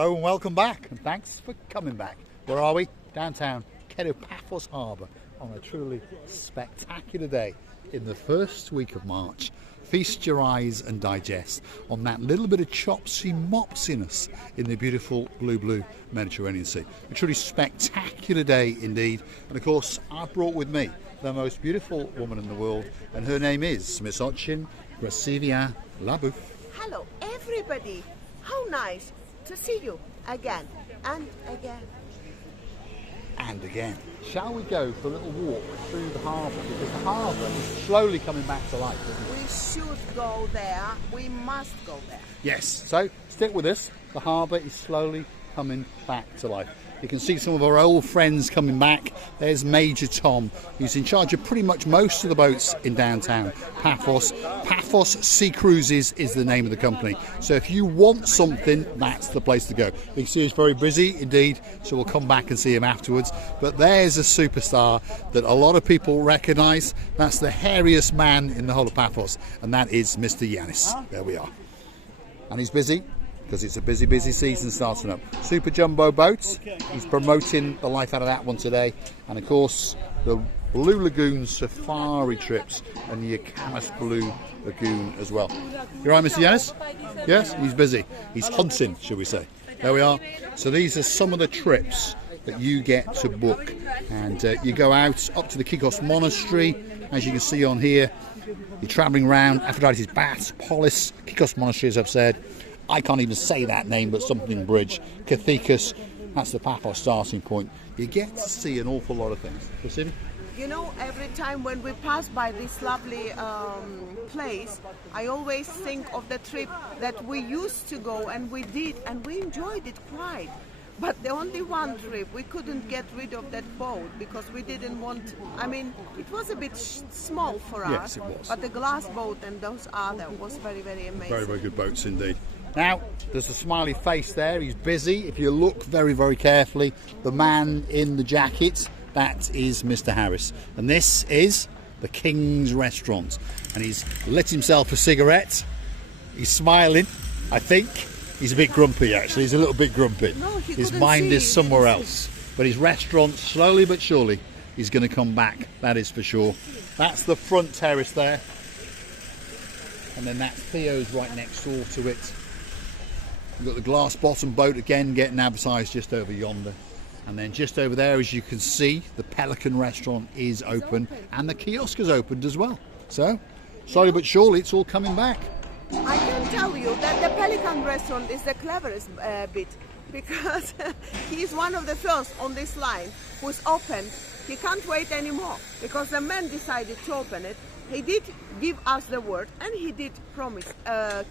Hello and welcome back, and thanks for coming back. Where are we? Downtown Paphos Harbour on a truly spectacular day in the first week of March. Feast your eyes and digest on that little bit of chopsy mopsiness in the beautiful blue Mediterranean Sea. A truly spectacular day indeed, and of course I've brought with me the most beautiful woman in the world, and her name is Miss Ochin Gracivia Labouf. Hello everybody, how nice to see you again and again. And again. Shall we go for a little walk through the harbour? Because the harbour is slowly coming back to life, isn't it? We should go there, we must go there. Yes, so stick with us. The harbour is slowly coming back to life. You can see some of our old friends coming back. There's Major Tom, who's in charge of pretty much most of the boats in downtown Paphos. Paphos Sea Cruises is the name of the company. So if you want something, that's the place to go. You can see he's very busy indeed, so we'll come back and see him afterwards. But there's a superstar that a lot of people recognise. That's the hairiest man in the whole of Paphos, and that is Mr. Yanis. There we are. And he's busy, because it's a busy season starting up. Super jumbo boats. He's promoting the life out of that one today. And of course, the Blue Lagoon safari trips and the Yakamas Blue Lagoon as well. You right, Mr. Yanis? Yes, he's busy. He's hunting, shall we say. There we are. So these are some of the trips that you get to book. And you go out up to the Kikos Monastery, as you can see on here. You're travelling around Aphrodite's Baths, Polis, Kikos Monastery, as I've said. I can't even say that name, but something bridge. Cathecus, that's the Paphos starting point. You get to see an awful lot of things. Christine? You know, every time when we pass by this lovely place, I always think of the trip that we used to go, and we did, and we enjoyed it quite. But the only one trip, we couldn't get rid of that boat because we didn't want, I mean, it was a bit small for us. Yes, it was. But the glass boat and those other was very amazing. Very good boats indeed. Now, there's a smiley face there. He's busy. If you look very carefully, the man in the jacket, that is Mr. Harris. And this is the King's Restaurant. And he's lit himself a cigarette. He's smiling, I think. He's a bit grumpy, actually. He's a little bit grumpy. No, his mind is somewhere else. But his restaurant, slowly but surely, is going to come back. That is for sure. That's the front terrace there. And then that's Theo's right next door to it. We've got the glass bottom boat again getting advertised just over yonder. And then just over there, as you can see, the Pelican Restaurant is open. And the kiosk is opened as well. So, slowly but surely, it's all coming back. I can tell you that the Pelican Restaurant is the cleverest bit, because he's one of the first on this line who's opened. He can't wait anymore because the man decided to open it. He did give us the word, and he did promise,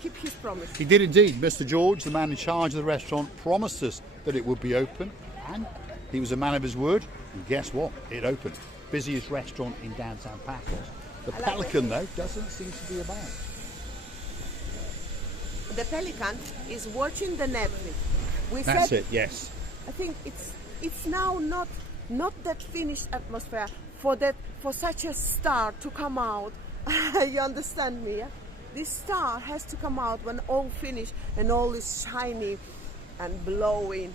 keep his promise. He did indeed. Mr. George, the man in charge of the restaurant, promised us that it would be open, and he was a man of his word. And guess what? It opened. Busiest restaurant in downtown Paphos. The Pelican, though, doesn't seem to be about. The Pelican is watching the Netflix. That's it, yes. I think it's now not that finished atmosphere for such a star to come out. You understand me? Yeah? This star has to come out when all finished and all is shiny and glowing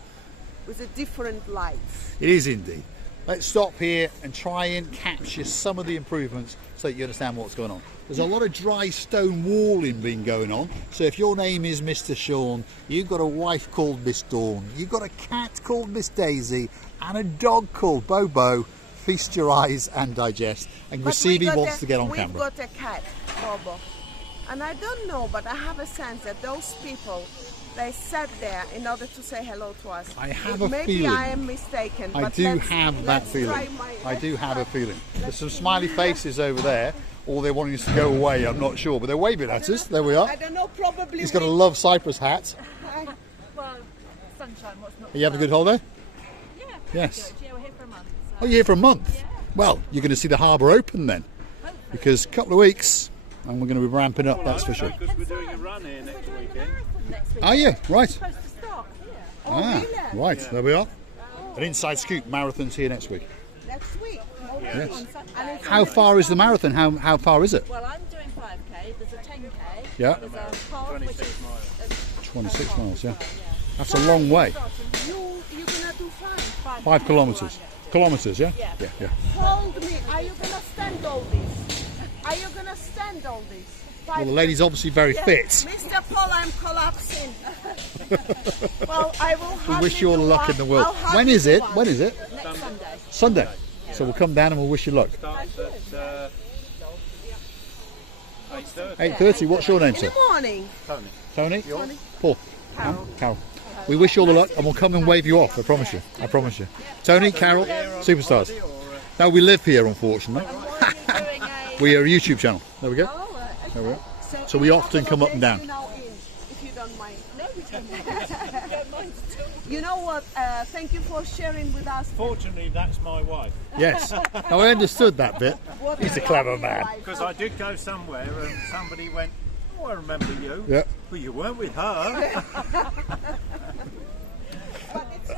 with a different light. It is indeed. Let's stop here and try and capture some of the improvements so that you understand what's going on. There's a lot of dry stone walling being going on. So if your name is Mr. Sean, you've got a wife called Miss Dawn, you've got a cat called Miss Daisy, and a dog called Bobo, feast your eyes and digest. And Gracivi wants to get on camera. We've got a cat, Bobo. And I don't know, but I have a sense that those people, they sat there in order to say hello to us. I have a feeling. Maybe I am mistaken. I do have that feeling. I do have a feeling. There's some smiley faces over there. Or they're wanting us to go away, I'm not sure. But they're waving at us. There we are. I don't know, probably. He's got a Love Cyprus hat. Well, sunshine, what's not. Are you having a good holiday? Yeah. Yes. Good. Yeah, we're here for a month. So. Oh, you're here for a month? Yeah. Well, you're going to see the harbour open then. Hopefully. Because a couple of weeks, and we're going to be ramping up, that's for sure. Because we're doing a run here next weekend. Are you? Right. We're supposed to start here. Really? Right, there we are. An inside scoop, marathon's here next week. Next week. Yes. And it's How far is the marathon? How far is it? Well, I'm doing 5k. There's a 10k. Yeah. There's a half, which is 26 miles, yeah. That's a long way. You're gonna do fine. 5 kilometres. Kilometres, yeah? Yeah. Yeah. Hold me. Are you gonna stand all this? Are you gonna stand all this? Well, the lady's obviously very fit. Mr. Paul, I'm collapsing. Well, I will We hug wish you all the do luck one. in the world. I'll hug When you is do it? one. When is it? Next Sunday. Sunday. So we'll come down and we'll wish you luck. Starts at 8:30. 8:30. What's your name, In sir? the morning. Tony? Tony. Paul? Carol. Carol. We wish you all the luck and we'll come and wave you off. I promise you. I promise you. Tony, Carol, superstars. No, we live here, unfortunately. Doing a... We are a YouTube channel. There we go. Oh, okay. There we go. So we often come up and down. You now in, if you don't mind. No, we don't mind at all. You know what? Thank you for sharing with us. Fortunately, that's my wife. Yes. Now, I understood that bit. What He's a clever man. Because I did go somewhere and somebody went, oh, I remember you. Yeah. Well, you weren't with her.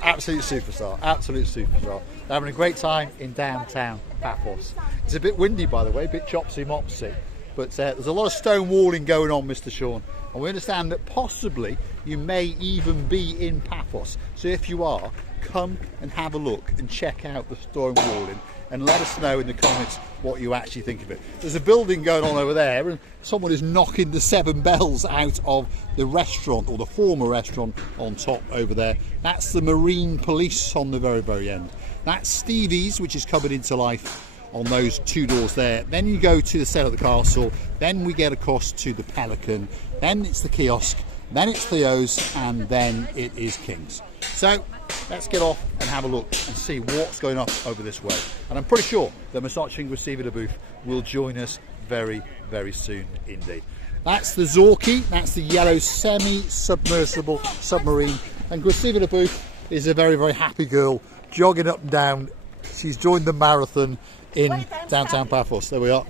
Absolute superstar. Absolute superstar. They're having a great time in downtown Paphos. It's a bit windy, by the way, a bit chopsy-mopsy. But there's a lot of stone walling going on, Mr. Sean. And we understand that possibly you may even be in Paphos. So if you are, come and have a look and check out the stone walling and let us know in the comments what you actually think of it. There's a building going on over there and someone is knocking the 7 bells out of the restaurant, or the former restaurant on top over there. That's the Marine Police on the very, very end. That's Stevie's, which is coming into life on those 2 doors there. Then you go to the sale at the castle, then we get across to the Pelican, then it's the kiosk, then it's Theo's, and then it is King's. So let's get off and have a look and see what's going on over this way. And I'm pretty sure that Massaging Receiver Booth will join us very, very soon indeed. That's the Zorky, that's the yellow semi-submersible submarine, and Receiver Booth is a very, very happy girl jogging up and down. She's joined the marathon in downtown Paphos. There we are.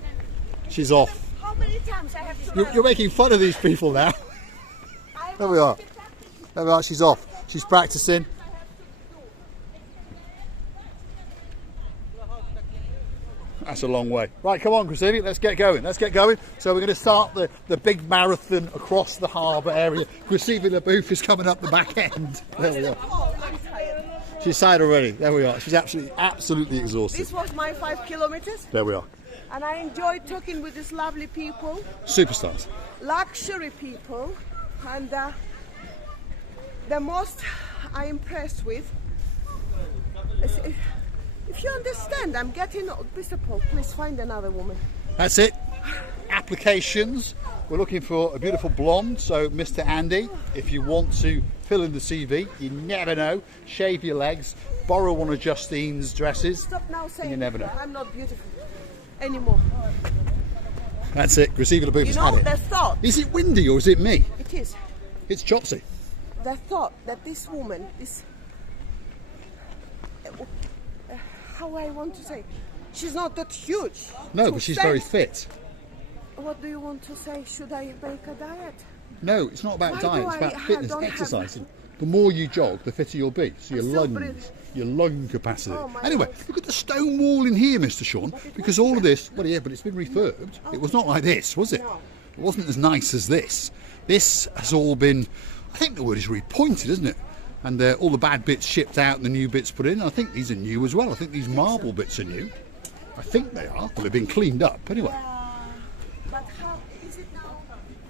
She's off. How many times I have to You're making fun of these people now. There we are. There we are. She's off. She's practicing. That's a long way. Right, come on, Christine, let's get going. Let's get going. So we're going to start the big marathon across the harbour area. Christine Le Booth is coming up the back end. There we are. Oh, I'm tired. She's tired already. There we are. She's absolutely exhausted. This was my 5 kilometers, There we are. and I enjoyed talking with these lovely people, Superstars. luxury people, and the most I'm impressed with is if you understand, I'm getting. Mr. Paul, please find another woman. That's it. Applications. We're looking for a beautiful blonde. So, Mr. Andy, if you want to fill in the CV, you never know. Shave your legs, borrow one of Justine's dresses. Stop now saying You never know. I'm not beautiful anymore. That's it. Receiver the booth You has know, had the it. thought, Is it windy or is it me? it is, It's chopsy. the thought that this woman is, how I want to say, she's not that huge. No, To but she's say- very fit. What do you want to say? Should I make a diet? No, it's not about Why diet. do It's I about fitness, don't have- exercising. The more you jog, the fitter you'll be. So your I'm still lungs, breathing. your lung capacity. Oh, my Anyway, God. look at the stone wall in here, Mr. Sean. Because all of this, well, yeah, but it's been refurbed. It was not like this, was it? No. It wasn't as nice as this. This has all been, I think the word is repointed, isn't it? And all the bad bits shipped out and the new bits put in. I think these are new as well. I think these marble bits are new. I think they are. Well, they've been cleaned up anyway. But how is it now?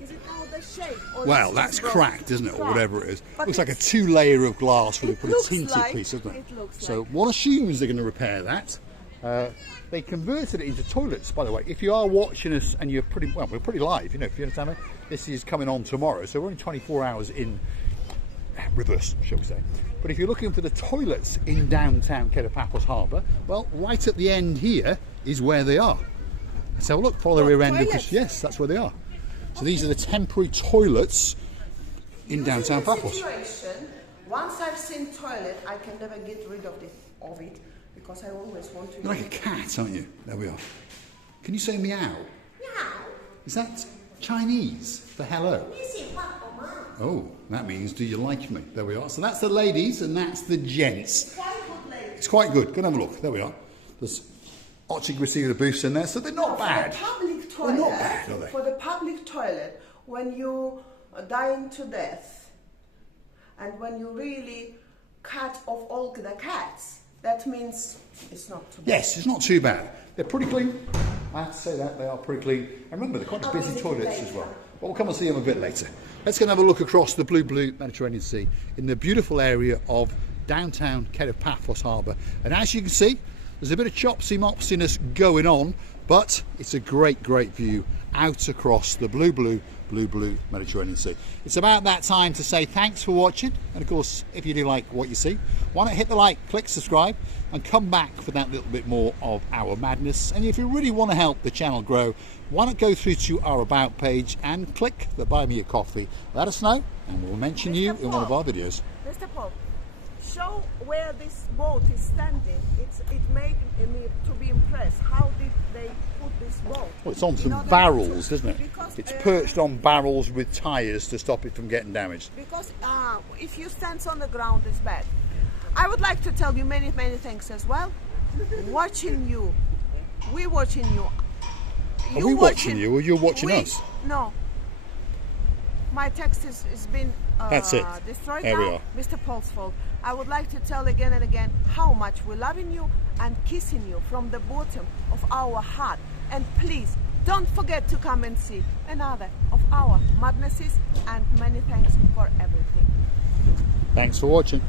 Is it now the shape? Or Well, it's that's just broken? cracked, isn't it, or whatever it is. But Looks like a it's- 2-layer of glass with It a looks tinted like- piece, doesn't it? it looks So like. one assumes they're going to repair that. They converted it into toilets, by the way. If you are watching us and you're pretty well, we're pretty live, you know. If you understand me, this is coming on tomorrow, so we're only 24 hours in reverse, shall we say? But if you're looking for the toilets in downtown Paphos Harbour, well, right at the end here is where they are. Let's have a look. Follow the rear end. toilets? Yes, that's where they are. So these are the temporary toilets in downtown Paphos. Situation, once I've seen toilet, I can never get rid of it because I always want to. You're like a cat, aren't you? There we are. Can you say meow? Meow. Is that Chinese for hello? Easy, Papa, Mom. Oh, that means do you like me? There we are. So that's the ladies and that's the gents. Quite good, lady. It's quite good. Go and have a look. There we are. There's Optic Receiver booths in there, so they're not bad. For the public They're toilet, not bad, are they? For the public toilet, when you are dying to death, And when you really cut off all the cats, that means it's not too bad. Yes, it's not too bad. They're pretty clean. I have to say that, they are pretty clean. And remember, they're quite I'll busy visit toilets later. as well. But we'll come and see them a bit later. Let's go and have a look across the blue Mediterranean Sea in the beautiful area of downtown Paphos Harbour. And as you can see, there's a bit of chopsy-mopsiness going on, but it's a great view out across the blue Mediterranean Sea. It's about that time to say thanks for watching, and of course, if you do like what you see, why not hit the like, click subscribe, and come back for that little bit more of our madness. And if you really want to help the channel grow, why not go through to our About page and click the Buy Me a Coffee. Let us know, and we'll mention you in one of our videos. Mr. Paul, show where this boat is standing. It made me to be impressed. How did they put this boat? Well, it's on You know some that- barrels, isn't it? Because, It's perched on barrels with tyres to stop it from getting damaged. Because if you stand on the ground, it's bad. I would like to tell you many thanks as well. Watching you, we watching you. Are we watching you or you're watching us? No. My text has been That's it. destroyed There now. we are. Mr. Paul's fault. I would like to tell again and again how much we're loving you and kissing you from the bottom of our heart. And please, don't forget to come and see another of our madnesses, and many thanks for everything. Thanks for watching.